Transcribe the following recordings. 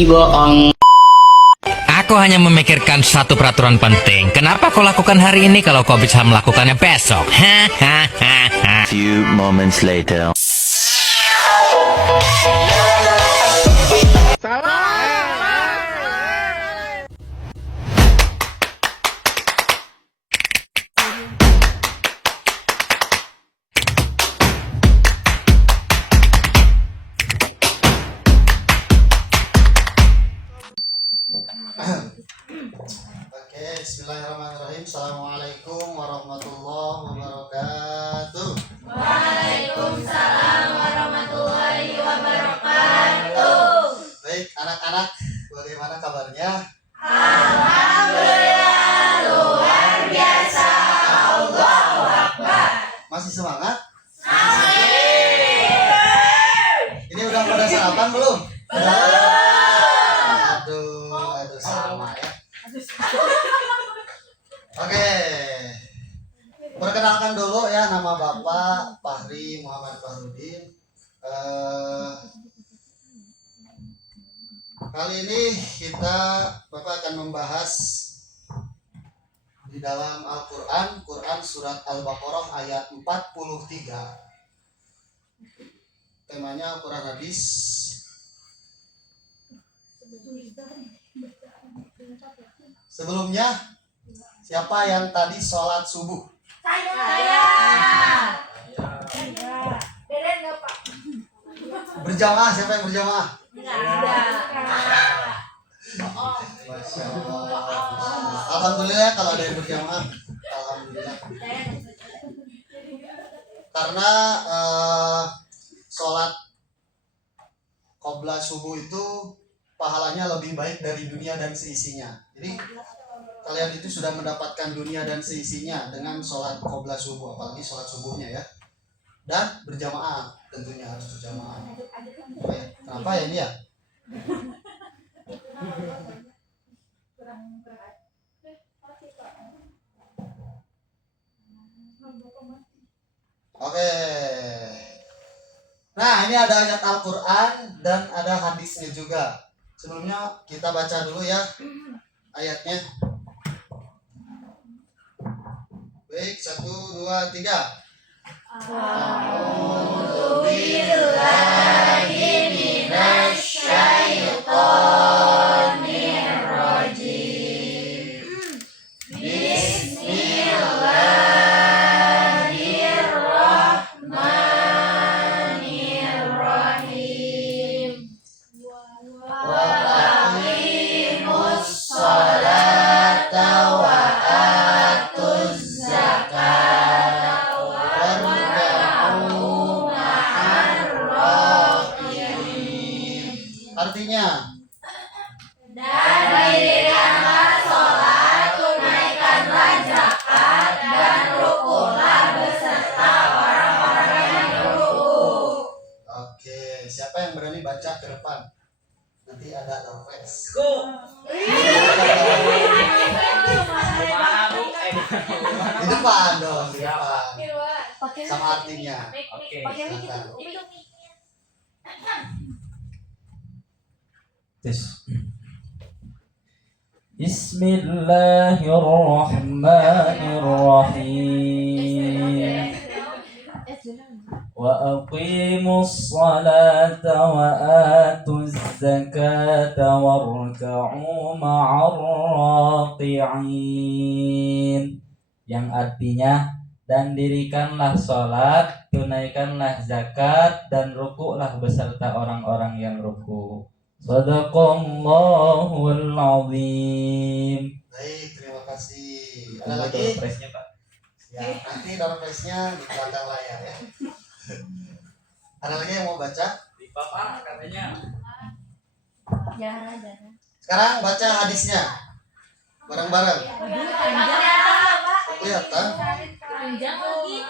bohong. Aku hanya memikirkan satu peraturan penting. Kenapa kau lakukan hari ini kalau kau bisa melakukannya besok? Hahaha. Few moments later. Oke, bismillahirrahmanirrahim. Assalamualaikum warahmatullahi wabarakatuh. Waalaikumsalam warahmatullahi wabarakatuh. Baik, anak-anak, bagaimana kabarnya? Alhamdulillah, luar biasa. Allahu Akbar. Masih semangat? Amin. Ini udah pada sarapan belum? Belum. Aduh, sama ya. Oke, perkenalkan dulu ya, nama Bapak Fahri Muhammad Fahrudin. Kali ini Bapak akan membahas di dalam Al-Quran, Quran Surat Al-Baqarah ayat 43. Temanya Al-Quran hadis. Sebelumnya, siapa yang tadi sholat subuh? Saya. Deden nggak Pak? Berjamaah, siapa yang berjamaah? Nggak ada. Masya Allah. Alhamdulillah kalau ada yang berjamaah. Alhamdulillah. Karena sholat qobla subuh itu pahalanya lebih baik dari dunia dan seisinya. Jadi kalian itu sudah mendapatkan dunia dan seisinya dengan sholat qobla subuh, apalagi sholat subuhnya ya. Dan berjamaah, tentunya harus berjamaah. Kenapa ya ini ya? Oke. Nah, ini ada ayat Al-Quran dan ada hadisnya juga. Sebelumnya kita baca dulu ya ayatnya. Baik, 1, 2, 3. A'udzu billahi minasyaitonir rajim. Bismillahirrahmanirrahim. Wa aqimus sholata wa atuz zakata warka'u ma'ar raki'in. Artinya, Dan dirikanlah sholat, tunaikanlah zakat, dan rukulah beserta orang-orang yang ruku. oke, siapa yang berani baca ke depan? Nanti ada refleks. Di depan dong, di depan. Sama artinya. Silakan. Bismillahirrahmanirrahim. Wa aqimus salata wa atuz zakata warka'u ma'ar raqi'in. Yang artinya, dan dirikanlah sholat, tunaikanlah zakat, dan rukuklah beserta orang-orang yang ruku. Sadaqallahul azim. Baik, terima kasih. Ada lagi? Presnya, Pak. Ya, nanti refleksnya di belakang layar ya. Ada lagi yang mau baca? Di Bapak katanya. Jangan. Sekarang baca hadisnya. Bareng-bareng. Kelihatan? Panjang lagi.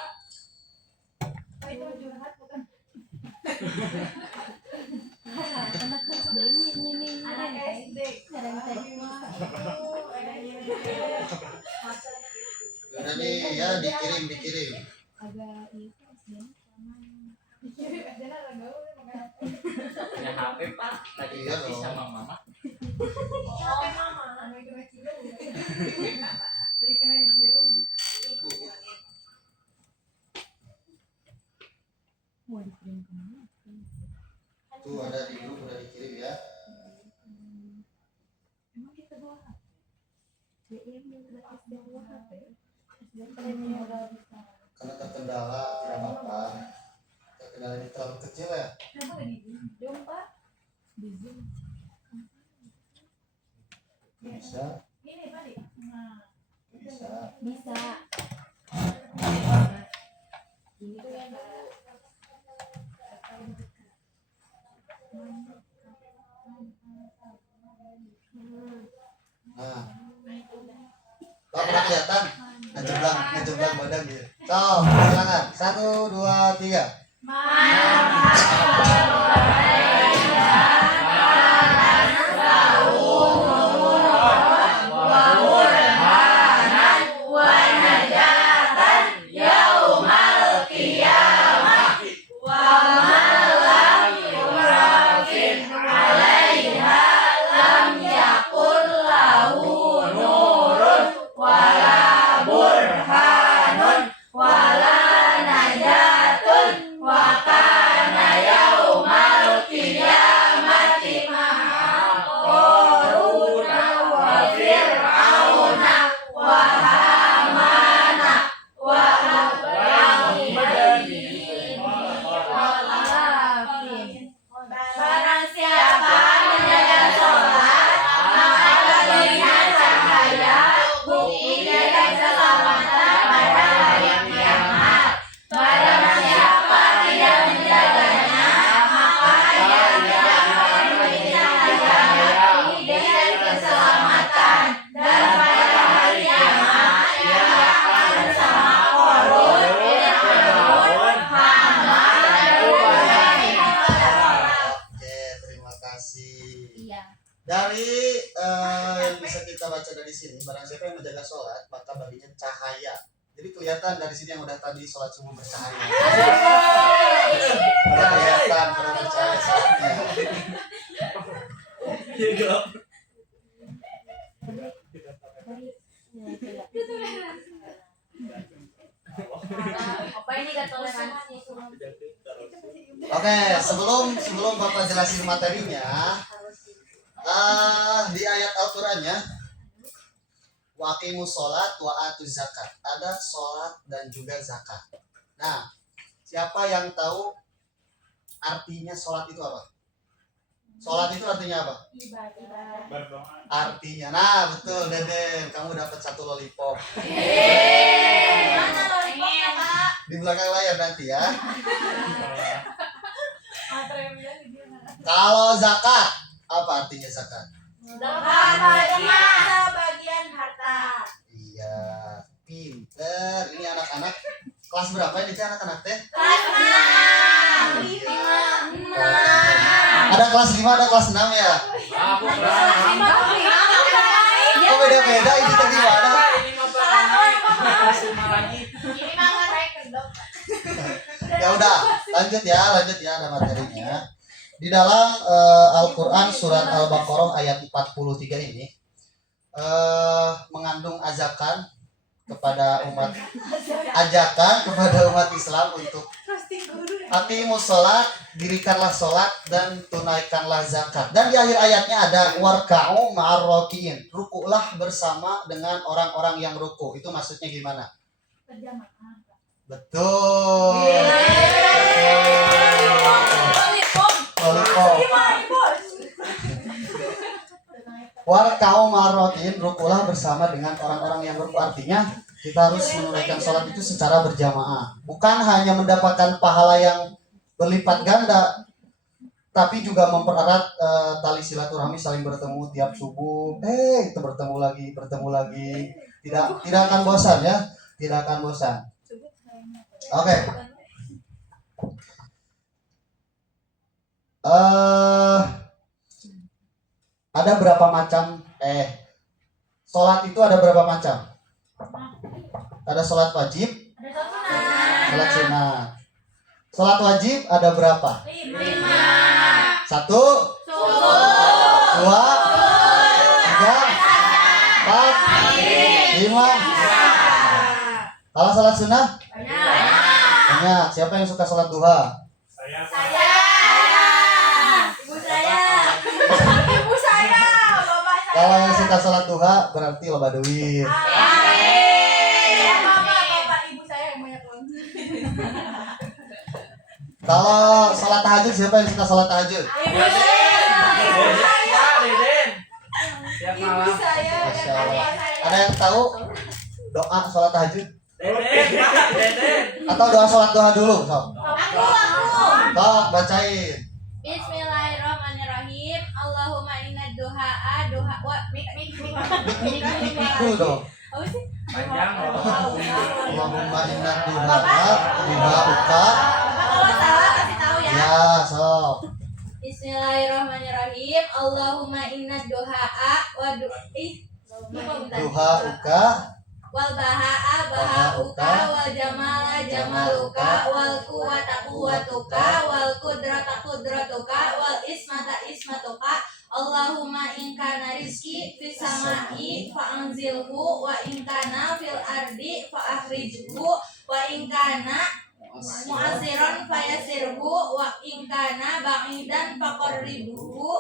Anak SD. Udah nih ya, dikirim. Ya, punya HP Pak, lagi Iya kasih dong. sama mama. Oke mama. Tuh ada di grup udah dikirim ya. Karena terkendala tidak apa-apa. Terkendala ini terlalu kecil ya. Bisa, bisa. Bisa. Nah, Pak pernah kelihatan ngejeblang badan gitu. So, silakan. 1, 2, 3. Barang siapa menjaga sholat, maka baginya cahaya, buktinya dan keselamatan pada hari kiamat. Barang siapa tidak menjaganya, maka ia tidak akan memiliki cahaya, bukti dan keselamatan. Dan pada hari kiamat, ia akan bersama Korun, Fir'aun, Haman, dan berbagai Oke, terima kasih. Iya. Dari yang bisa kita baca dari sini, barang siapa yang menjaga sholat, maka baginya cahaya. Jadi kelihatan dari sini yang udah tadi sholat subuh bercahaya. Udah kelihatan kalau bercahaya sholatnya. Apa ini gak toleransi? Oke, sebelum Bapak jelasin materinya, di ayat Al-Qur'annya wa aqimus sholat wa atuz zakat. Ada sholat dan juga zakat. Nah, siapa yang tahu artinya sholat itu apa? Sholat itu artinya apa? Artinya, nah betul Deden, kamu dapat 1 lollipop. Mana lollipopnya, Kak? Di belakang layar nanti ya. Kalau zakat, apa artinya zakat? Bagian harta. Iya, pinter. Ini anak-anak kelas berapa ini teh anak-anak teh? Kelas 6. Ada kelas 5, ada kelas 6 ya? Aku pernah. Kok beda-beda ini tadi mana? Ini mah pernah. Semua lagi. Ini mah saya kedok. Ya udah, lanjut ya ada materinya. Di dalam Al-Qur'an surat Al-Baqarah ayat 43 ini mengandung ajakan kepada umat Islam untuk aqimus sholat, dirikanlah sholat dan tunaikanlah zakat. Dan di akhir ayatnya ada warka'u ma'ar rakiin, rukulah bersama dengan orang-orang yang ruku. Itu maksudnya gimana? Betul. Lollipop. Warka'u ma'ar rakiin, rukulah bersama dengan orang-orang yang ruku. Artinya kita harus menunaikan sholat itu secara berjamaah. Bukan hanya mendapatkan pahala yang berlipat ganda, tapi juga mempererat tali silaturahmi, saling bertemu tiap subuh. Kita bertemu lagi. Tidak akan bosan ya, tidak akan bosan. Oke. Ada berapa macam? Sholat itu ada berapa macam? Ada sholat wajib, sholat sunat. Sholat wajib ada berapa? 5. 1, 2, 3, 4, 5. Kalau sholat sunnah? Banyak. Siapa yang suka sholat duha? Saya Ibu saya. Ibu saya. Bapak saya. Kalau yang suka sholat duha berarti loba duit. Amin. Bapak ibu saya yang banyak uang. Kalau sholat tahajud, siapa yang suka sholat tahajud? Ibu saya. Deden. Siap Ibu malam. saya. Masya Dan Allah. bapak saya. Ada yang tahu doa sholat tahajud? Deden. Atau doa sholat duha dulu? Sok, Aku. Sok, bacain. Bismillahirrahmanirrahim. Allahumma inna duha'a duha wa Mik dulu dong. apa sih? Panjang loh. Allahumma inna duha'a duha'uka. Kalau salah kasih tahu ya. Ya, sok. Bismillahirrahmanirrahim. Allahumma inna duha'a wa Duha'uka. wal baha'a baha'uka wal jamala jamaluka wal quwwata quwwatuka wal qudrata qudratuka wal ismata ismatuka. Allahumma in kana rizqi fis sama'i fa anzilhu wa in kana fil ardi fa akhrijhu wa in kana mu'asiran fayasirhu wa in kana ba'idan faqarribhu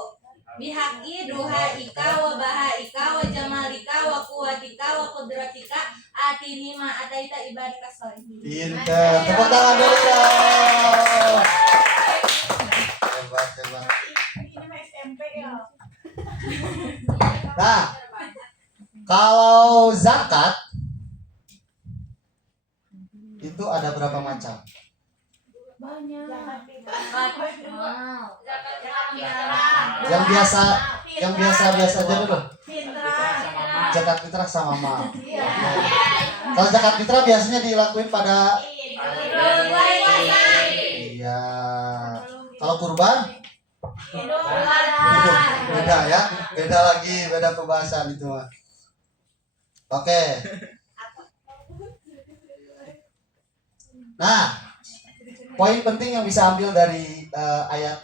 bihaqi duhaika wa bahaika wa jamalika wa quwwatika wa qudratika atini ma ataita ibadika sholihin. Pinter. Tepuk tangan dulu dong. Hebat, hebat. Ini mah SMP ya. Nah, kalau zakat itu ada berapa macam? Banyak. Yang biasa aja dulu. Pintar. Zakat fitrah sama mal. Kalau zakat fitrah biasanya dilakuin pada iya. Kalau kurban beda ya, beda lagi, beda pembahasan itu mah. Oke. Nah, poin penting yang bisa ambil dari ayat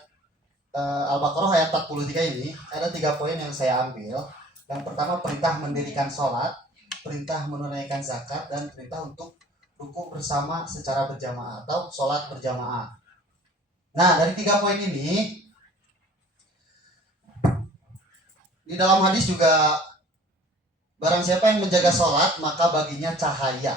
Al-Baqarah ayat 43 ini ada 3 poin yang saya ambil. Yang pertama perintah mendirikan sholat, perintah menunaikan zakat, dan perintah untuk ruku bersama secara berjamaah atau sholat berjamaah. Nah, dari 3 poin ini di dalam hadis juga barang siapa yang menjaga sholat maka baginya cahaya,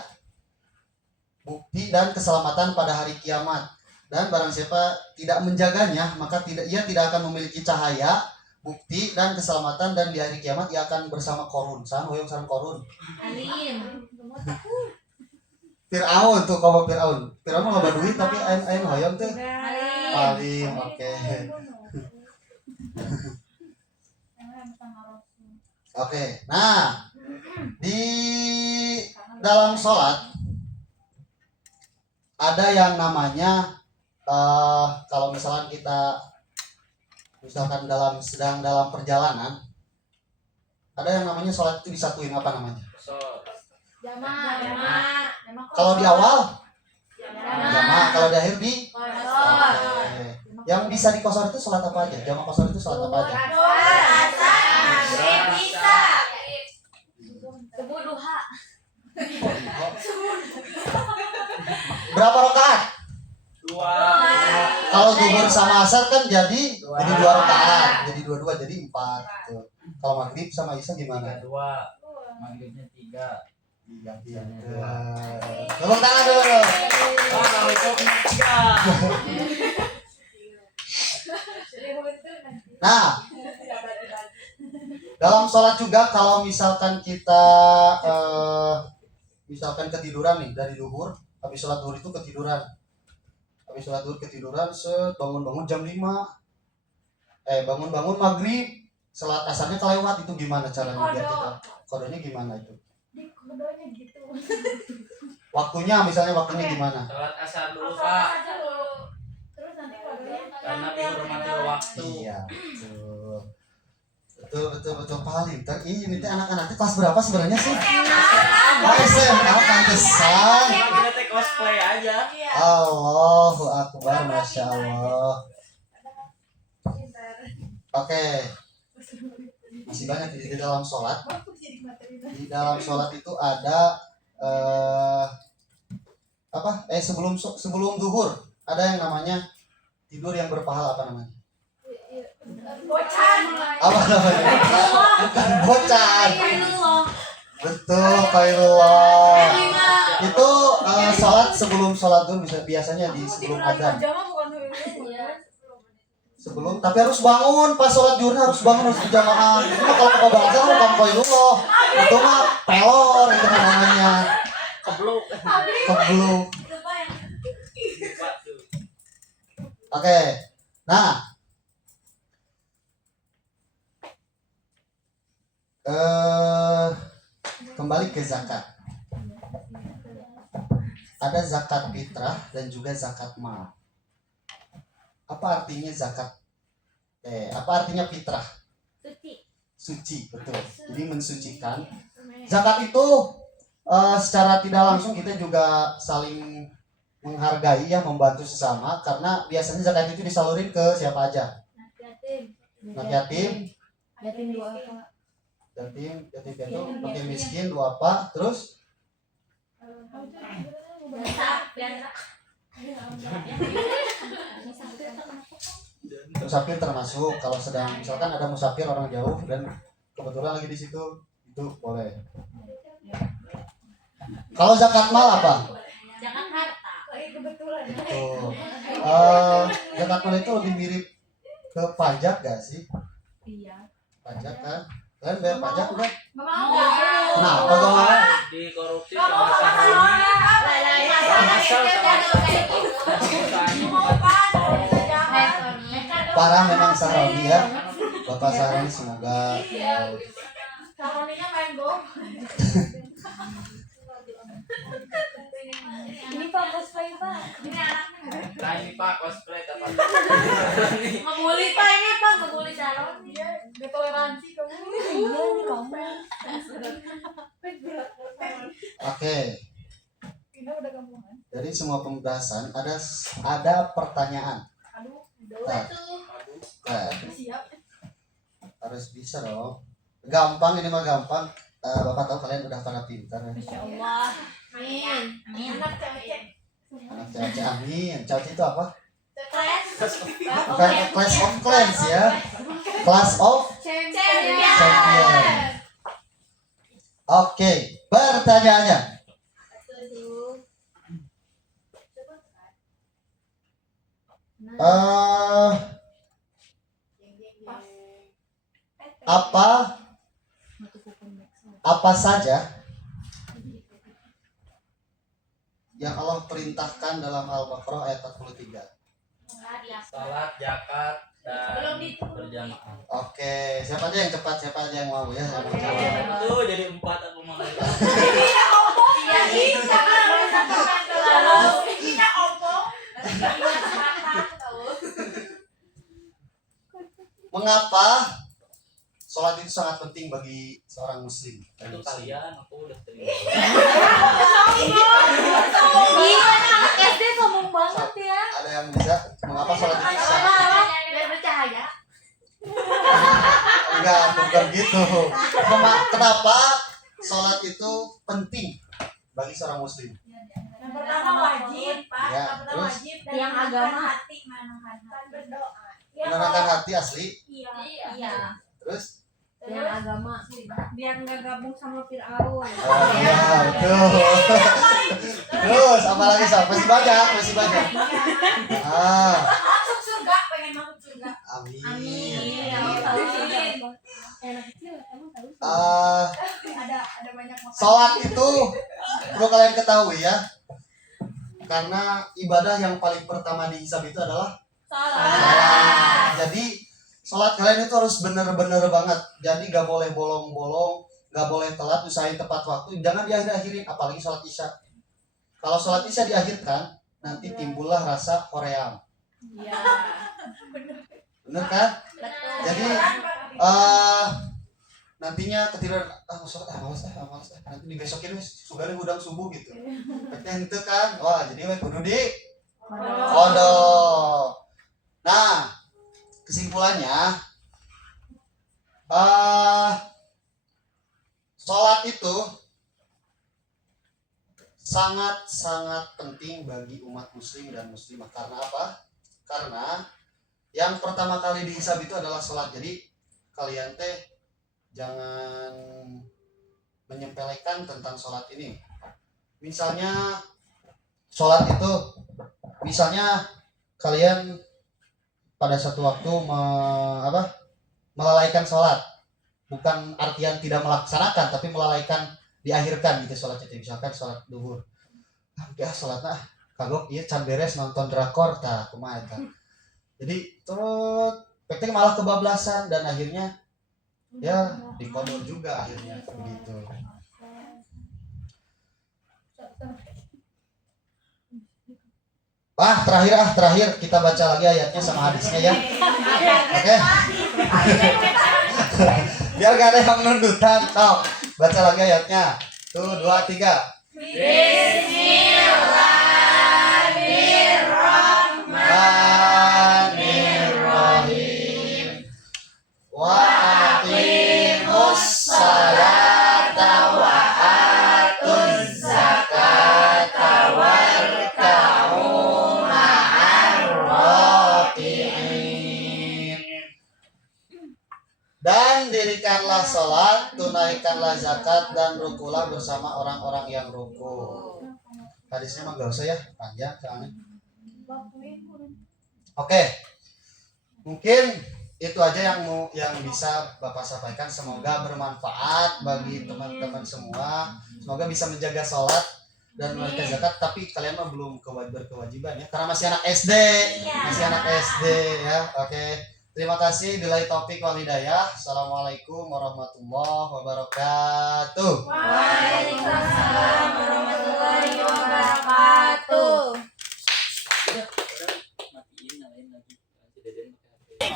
bukti dan keselamatan pada hari kiamat. Dan barang siapa tidak menjaganya maka ia tidak akan memiliki cahaya, bukti dan keselamatan, dan di hari kiamat ia akan bersama korun. San hoyong san korun. Alim. Fir'aun tuh kalau Fir'aun. Fir'aun mah loba duit tapi ain hoyong tuh. Alim. Alim, oke. Oke. Nah, di dalam sholat ada yang namanya kalau misalkan kita sedang dalam perjalanan, ada yang namanya sholat itu disatuin, apa namanya? Jamaah. Kalau di awal Jamaah. jamaah, kalau di akhir di Qasar. oke. Yang bisa dikosor itu sholat apa aja? Jamaah kosor itu sholat apa aja? Subuh duha. Berapa rakaat? 2. Kalau zuhur sama asar kan jadi 2 rakaat, jadi 2 jadi 4 gitu. Kalau maghrib sama isya gimana? 2. Maghribnya 3. Iya, iya. Tepuk tangan dulu. Kalau itu 3. Nah, dalam sholat juga kalau misalkan kita misalkan ketiduran nih dari duhur, habis sholat duhur itu ketiduran. Habis sholat duhur ketiduran, bangun-bangun jam 5. Bangun-bangun maghrib, sholat asarnya kelewat, itu gimana caranya biar kita? Kodenya gimana itu? Kodenya gitu. Waktunya gimana? Sholat asar dulu, Pak. Terus nanti kodenya Karena dihormati waktu. Iya, betul paling. Ini teh anak-anak teh kelas berapa sebenarnya sih? Oh, SMA pantesan. Kita teh cosplay aja. Allahu Akbar, Masya Allah. Oke, masih banyak di dalam sholat. Di dalam sholat itu ada sebelum duhur ada yang namanya tidur yang berpahala, apa namanya? Bocan. Apa namanya? Bukan bocan. Qailullah. Betul, Qailullah. Itu sholat sebelum sholat duhur biasanya di sebelum adzan. Sebelum, tapi harus bangun pas sholat duhur, harus bangun, harus berjamaah. Itu mah kalau kebablasan bukan Qailullah. Itu mah pelor itu mah namanya. Kebluk. Kebluk. Oke. Nah, kembali ke zakat. Ada zakat fitrah dan juga zakat mal. Apa artinya zakat? Apa artinya fitrah? Suci, betul. Jadi mensucikan. Zakat itu secara tidak langsung kita juga saling menghargai ya, membantu sesama, karena biasanya zakat itu disalurin ke siapa aja? Anak yatim, Yatim dua apa? yatim piatu, yatim miskin, duafa, terus musafir termasuk. Kalau sedang misalkan ada musafir orang jauh dan kebetulan lagi di situ, itu boleh. Kalau zakat mal apa? Jangan harta. Betul. Zakat mal itu lebih mirip ke pajak gak sih? Iya. Pajak kan? Kalian bayar pajak enggak? Nggak mau. Kenapa gak mau? Di korupsi Nggak mau sama sama saham. Parah memang Sahroni ya. Bapak Sahroni semoga Saroninya main golf. Ini Pak cosplay Pak. Nah ini Pak cosplay apa? Ngebully Pak ini Pak, ngebully Saroni. Gak toleransi kamu. Iya ini kamu. Oke. Kita udah kampungan. Dari semua pembahasan ada pertanyaan. Aduh, Nah, nah, siap. harus bisa dong. Gampang, ini mah gampang. Bapak tahu kalian udah pada pintar ya. Masya Allah. Amin. Anak cewek. Anak cewek, amin. Cewek itu apa? Class. Bukan Clash of Clans ya. Class of Champion. Oke, pertanyaannya. Apa saja yang Allah perintahkan dalam Al-Baqarah ayat 43? Salat, zakat, dan berjamaah. Oke, siapa aja yang cepat, siapa aja yang mau ya? Yang mau jawab. Itu jadi 4 aku mau. Iya, kita kita omong. Mengapa sholat itu sangat penting bagi seorang muslim? Itu kalian aku udah terima. Iya, anak SD sombong banget ya. Ada yang bisa? Mengapa sholat itu sangat penting? Biar bercahaya. Enggak, bukan gitu. Kenapa sholat itu penting bagi seorang muslim? Yang pertama wajib, Pak. Ya, Yang pertama terus? wajib dan Yang menenangkan agama. hati, menenangkan berdoa. Ya, Menenangkan hati asli. Iya. Iya. Terus? Yang agama. Biar nggak gabung sama Fir'aun. Oh iya, betul. Terus apa lagi? Masih banyak, masih banyak. Masuk surga, pengen masuk surga. Amin. Amin. Anak kecil emang tahu. Ada banyak makanan. Sholat itu perlu kalian ketahui ya, karena ibadah yang paling pertama dihisab itu adalah sholat. Jadi sholat kalian itu harus bener-bener banget. Jadi gak boleh bolong-bolong, gak boleh telat, usahain tepat waktu. Jangan diakhir-akhirin, apalagi sholat isya. Kalau sholat isya diakhirkan, nanti timbullah rasa koream. Iya. Bener kan? Betul. Jadi nantinya ketiduran malas nanti dibesokin wes sugari udang subuh gitu. Ente kan, wah jadi we kudu di kodok. Nah, kesimpulannya Sholat itu sangat-sangat penting bagi umat muslim dan muslimah. Karena apa? Karena yang pertama kali dihisab itu adalah sholat. Jadi kalian teh jangan menyepelekan tentang sholat ini. Misalnya sholat itu, misalnya kalian pada satu waktu melalaikan sholat, bukan artian tidak melaksanakan, tapi melalaikan, diakhirkan gitu sholatnya. Misalkan sholat duhur, ya sholatnya kagok iya can beres nonton drakor tah kumaha eta. Jadi terus penting malah kebablasan dan akhirnya ya dikodok juga akhirnya begitu. Terakhir kita baca lagi ayatnya sama hadisnya ya. Oke. Biar gak ada yang nundutan. Sok, baca lagi ayatnya. Tuh, 2, 3. Bismillahirrahmanirrahim. Wa aqimus salata wa atuz zakata warka'u ma'ar raki'in. Dan dirikanlah sholat, tunaikanlah zakat, dan rukulah bersama orang-orang yang ruku. Hadisnya mah gak usah ya, panjang soalnya. Oke, mungkin itu aja yang bisa Bapak sampaikan. Semoga bermanfaat bagi teman-teman semua. Semoga bisa menjaga sholat dan menunaikan zakat. Tapi kalian mah belum berkewajiban ya, karena masih anak SD, ya. Oke. Terima kasih. Billahi taufik wal hidayah. Assalamualaikum warahmatullahi wabarakatuh. Waalaikumsalam warahmatullahi wabarakatuh. Matiin nyalain lagi. Si Deden pakai HP.